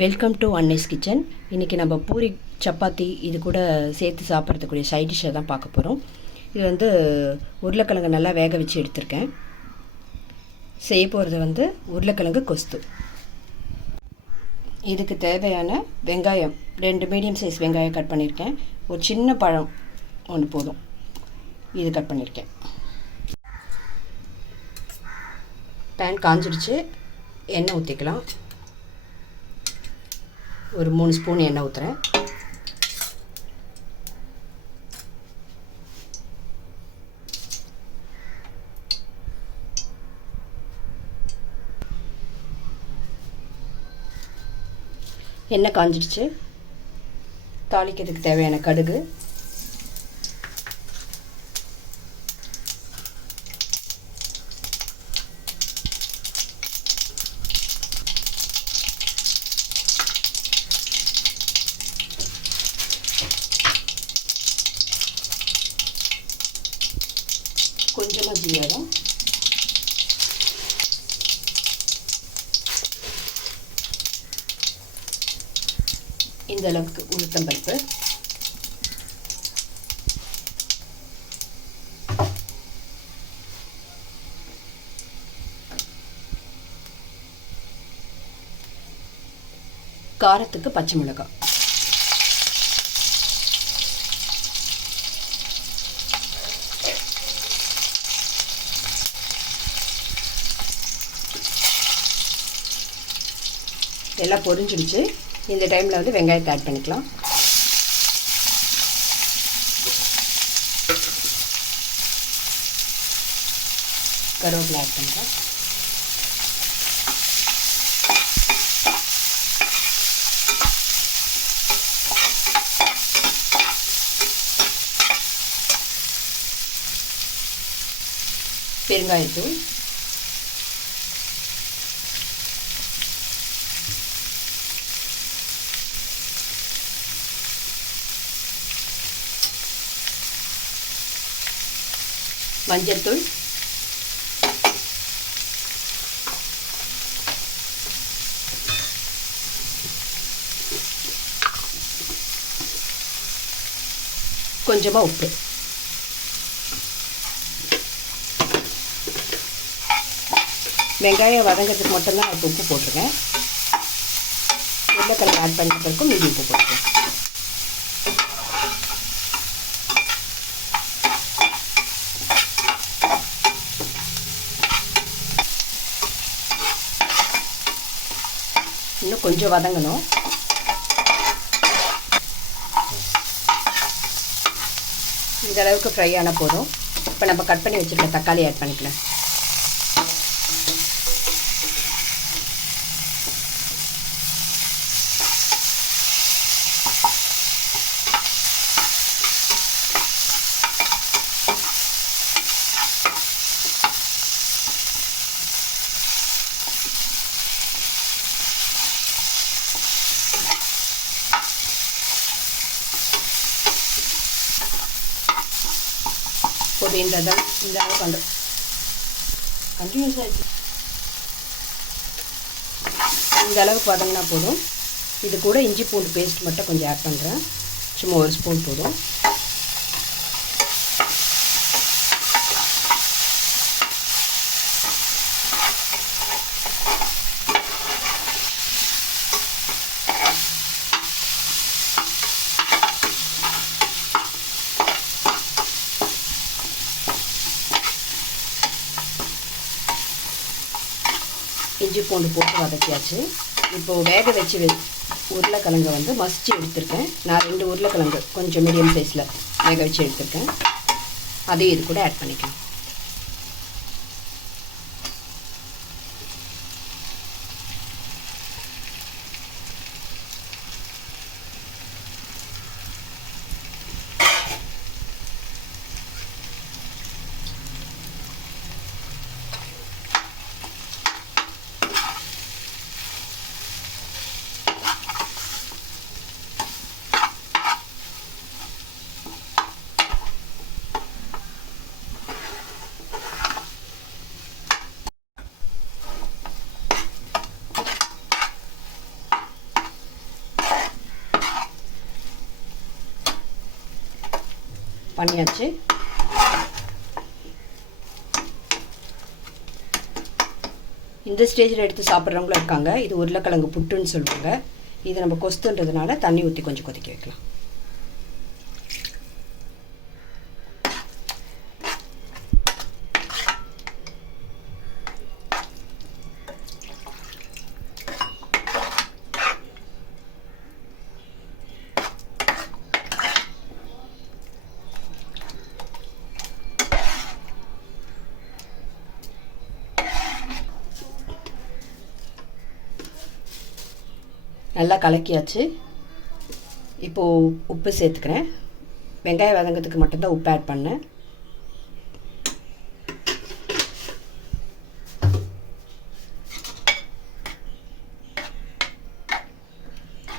Welcome to Annai's kitchen. இன்றைக்கி நம்ம பூரி சப்பாத்தி இது கூட சேர்த்து சாப்பிட்றதுக்குரிய சைட் டிஷ்ஷை தான் பார்க்க போகிறோம். இது வந்து உருளைக்கிழங்கு நல்லா வேக வச்சு எடுத்திருக்கேன். செய்ய போகிறது உருளைக்கிழங்கு கொஸ்து. இதுக்கு தேவையான வெங்காயம் 2 மீடியம் சைஸ் வெங்காயம் கட் பண்ணியிருக்கேன். ஒரு சின்ன பழம் ஒன்று போதும், இது கட் பண்ணியிருக்கேன். பேன் காஞ்சிடுச்சு, எண்ணெய் ஊற்றிக்கலாம். ஒரு 3 ஸ்பூன் எண்ணெய் ஊற்றுறேன். எண்ணெய் காஞ்சிடுச்சு. தாளிக்கிறதுக்கு தேவையான கடுகு, கொஞ்சமாக ஜீரகம், இந்த அளவுக்கு உளுத்தம்பருப்பு, காரத்துக்கு பச்சை மிளகாய், எல்லாம் பொரிஞ்சிடுச்சு. இந்த டைமில் வெங்காயத்தை ஆட் பண்ணிக்கலாம். கருவேப்பிலை ஆட் பண்ணிக்கலாம். பெருங்காயத்தூள், மஞ்சள்தூள், கொஞ்சமாக உப்பு. வெங்காயம் வதங்கிறதுக்கு மட்டும்தான் நான் உப்பு போட்டிருக்கேன். உருளைக்கிழங்கு ஆட் பண்ணிக்கிறதுக்கும் மீதி உப்பு போட்டிருக்கேன். இன்னும் கொஞ்சம் வதங்கணும். இந்த அளவுக்கு ஃப்ரை ஆன போதும். இப்போ நம்ம கட் பண்ணி வச்சுருக்க தக்காளி ஆட் பண்ணிக்கலாம். இந்த அளவு பண்ணுறோம். கண்டினியூஸ் ஆகிடுச்சு. இந்த அளவுக்கு வதங்கினா போதும். இது கூட இஞ்சி பூண்டு பேஸ்ட் மட்டும் கொஞ்சம் ஆட் பண்ணுறேன். சும்மா 1 ஸ்பூன் போதும். இஞ்சி பூண்டு போட்டு வதக்கியாச்சு. இப்போது வேக வச்சு உருளைக்கிழங்கை மசிச்சு எடுத்திருக்கேன். நான் 2 உருளைக்கிழங்கு கொஞ்சம் மீடியம் சைஸில் வேக வச்சு எடுத்திருக்கேன். அதையும் இது கூட ஆட் பண்ணிக்கலாம். பண்ணியாச்சு. இந்த ஸ்டேஜில் எடுத்து சாப்பிட்றவங்களும் இருக்காங்க. இது உருளைக்கிழங்கு புட்டுன்னு சொல்லுவாங்க. இது நம்ம கொஸ்துன்றதுனால தண்ணி ஊற்றி கொஞ்சம் கொதிக்க வைக்கலாம். நல்லா கலக்கியாச்சு. இப்போது உப்பு சேர்த்துக்கிறேன். வெங்காயம் வதங்கிறதுக்கு மட்டும்தான் உப்பு ஆட் பண்ணேன்.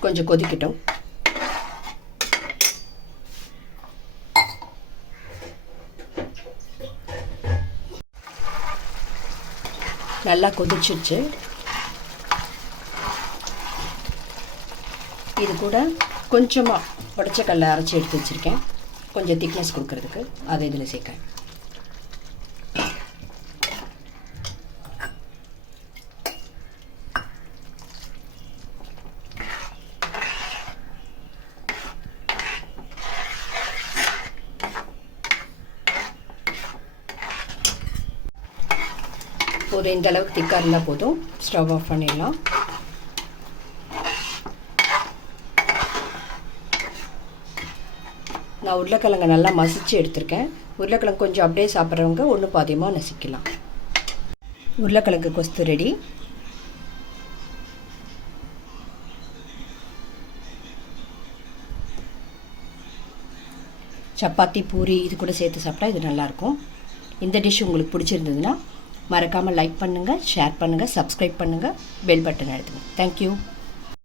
கொஞ்சம் கொதிக்கட்டும். நல்லா கொதிச்சிடுச்சு. இது கூட கொஞ்சமாக உடச்ச கடலை அரைச்சி எடுத்து வச்சுருக்கேன். கொஞ்சம் திக்னஸ் கொடுக்கறதுக்கு அதை இதில் சேர்க்கிறேன். ஒரு இந்த அளவுக்கு திக்காக இருந்தால் போதும். ஸ்டவ் ஆஃப் பண்ணிடலாம். நான் உருளைக்கிழங்கு நல்லா மசிச்சு எடுத்திருக்கேன். உருளைக்கிழங்கு கொஞ்சம் அப்படியே சாப்பிட்றவங்க ஒன்று பாதியமாக நசிக்கலாம். உருளைக்கிழங்கு கொஸ்து ரெடி. சப்பாத்தி பூரி இது கூட சேர்த்து சாப்பிட்டா இது நல்லாயிருக்கும். இந்த டிஷ் உங்களுக்கு பிடிச்சிருந்ததுன்னா மறக்காமல் லைக் பண்ணுங்கள், ஷேர் பண்ணுங்கள், சப்ஸ்கிரைப் பண்ணுங்கள், பெல் பட்டன் அழுத்துங்க. தேங்க்யூ.